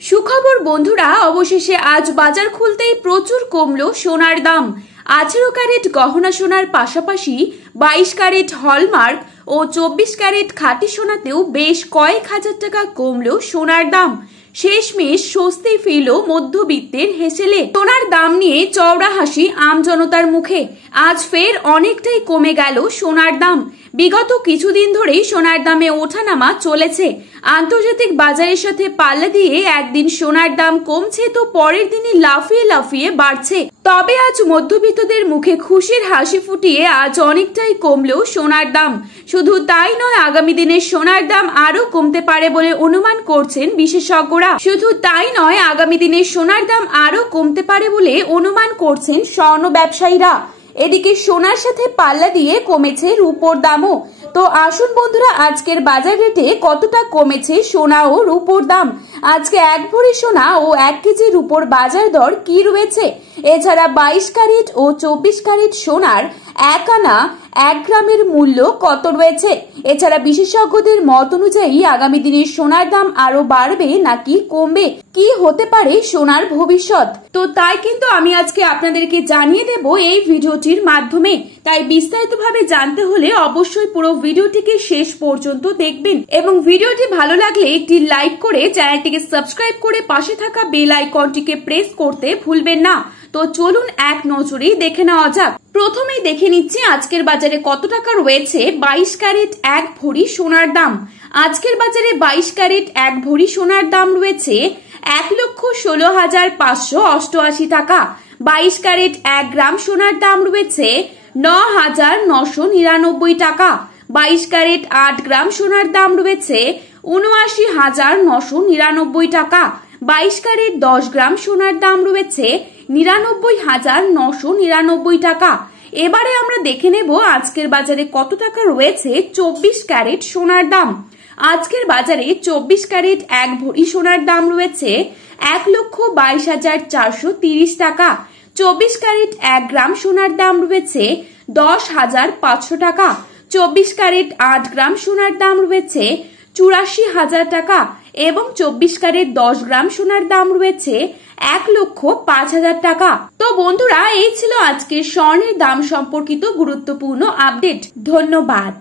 সুখবর বন্ধুরা, অবশেষে আজ বাজার খুলতেই প্রচুর কমলো সোনার দাম। 18 ক্যারেট গহনা সোনার পাশাপাশি 22 ক্যারেট হলমার্ক ও 24 ক্যারেট খাঁটি সোনাতেও বেশ কয়েক হাজার টাকা কমলো সোনার দাম। শেষমেশ স্বস্তি ফিরল মধ্যবিত্তের হেসেলে। সোনার দাম নিয়ে চওড়া হাসি আম জনতার মুখে। আজ ফের অনেকটাই কমে গেল সোনার দাম। বিগত কিছুদিন ধরেই সোনার দামে ওঠানামা চলেছে। আন্তর্জাতিক বাজারের সাথে পাল্লা দিয়ে একদিন সোনার দাম কমছে তো পরের দিনই লাফিয়ে লাফিয়ে বাড়ছে। তবে আজ মধ্যবিত্তদের মুখে খুশির হাসি ফুটিয়ে আজ অনেকটাই কমলো সোনার দাম। শুধু তাই নয়, আগামী দিনে সোনার দাম আরো কমতে পারে বলে অনুমান করছেন বিশেষজ্ঞরা। স্বর্ণ ব্যবসায়ীরা। এদিকে সোনার সাথে পাল্লা দিয়ে কমেছে রূপোর দামও। তো আসুন বন্ধুরা, আজকের বাজার রেটে কতটা কমেছে সোনা ও রূপোর দাম, আজকে 1 ভরি সোনা ও 1 কেজি রূপোর বাজার দর কি রয়েছে, এছাড়া 22 ক্যারেট ও 24 ক্যারেট সোনার 1 আনা 1 গ্রামের মূল্য কত রয়েছে। এছাড়া বিশেষজ্ঞদের মত অনুযায়ী আগামী দিনে সোনার দাম আরো বাড়বে নাকি কমবে, কি হতে পারে সোনার ভবিষ্যৎ, তো তাই কিন্তু আমি আজকে আপনাদেরকে জানিয়ে দেব এই ভিডিওটির মাধ্যমে। তাই বিস্তারিতভাবে জানতে হলে অবশ্যই পুরো ভিডিওটিকে শেষ পর্যন্ত দেখবেন এবং ভিডিওটি ভালো লাগলে একটি লাইক করে চ্যানেলটিকে সাবস্ক্রাইব করে পাশে থাকা বেল আইকনটিকে প্রেস করতে ভুলবেন না। তো চলুন এক নজরেই দেখে নেওয়া যাক। প্রথমেই দেখে নিচ্ছি আজকের বাজারে কত টাকা রয়েছে 22 ক্যারেট 1 ভরি সোনার দাম। আজকের বাজারে 22 ক্যারেট 1 ভরি সোনার দাম রয়েছে 1,16,588 টাকা। 22 ক্যারেট 1 গ্রাম সোনার দাম রয়েছে 9,999 টাকা। 22 ক্যারেট 8 গ্রাম সোনার দাম রয়েছে 79,999 টাকা। 22 ক্যারেট 10 গ্রাম সোনার দাম রয়েছে 99,999 টাকা। এবারে আমরা দেখে নেব আজকের বাজারে কত টাকা রয়েছে 24 ক্যারেট সোনার দাম। আজকের বাজারে 24 ক্যারেট 1 ভরি সোনার দাম রয়েছে 1,22,430 টাকা। 24 ক্যারেট 1 গ্রাম সোনার দাম রয়েছে 10,500 টাকা। 24 ক্যারেট 8 গ্রাম সোনার দাম রয়েছে 84,000 টাকা এবং 24 ক্যারেট 10 গ্রাম সোনার দাম রয়েছে 1,05,000 টাকা। তো বন্ধুরা, এই ছিল আজকে স্বর্ণের দাম সম্পর্কিত গুরুত্বপূর্ণ আপডেট। ধন্যবাদ।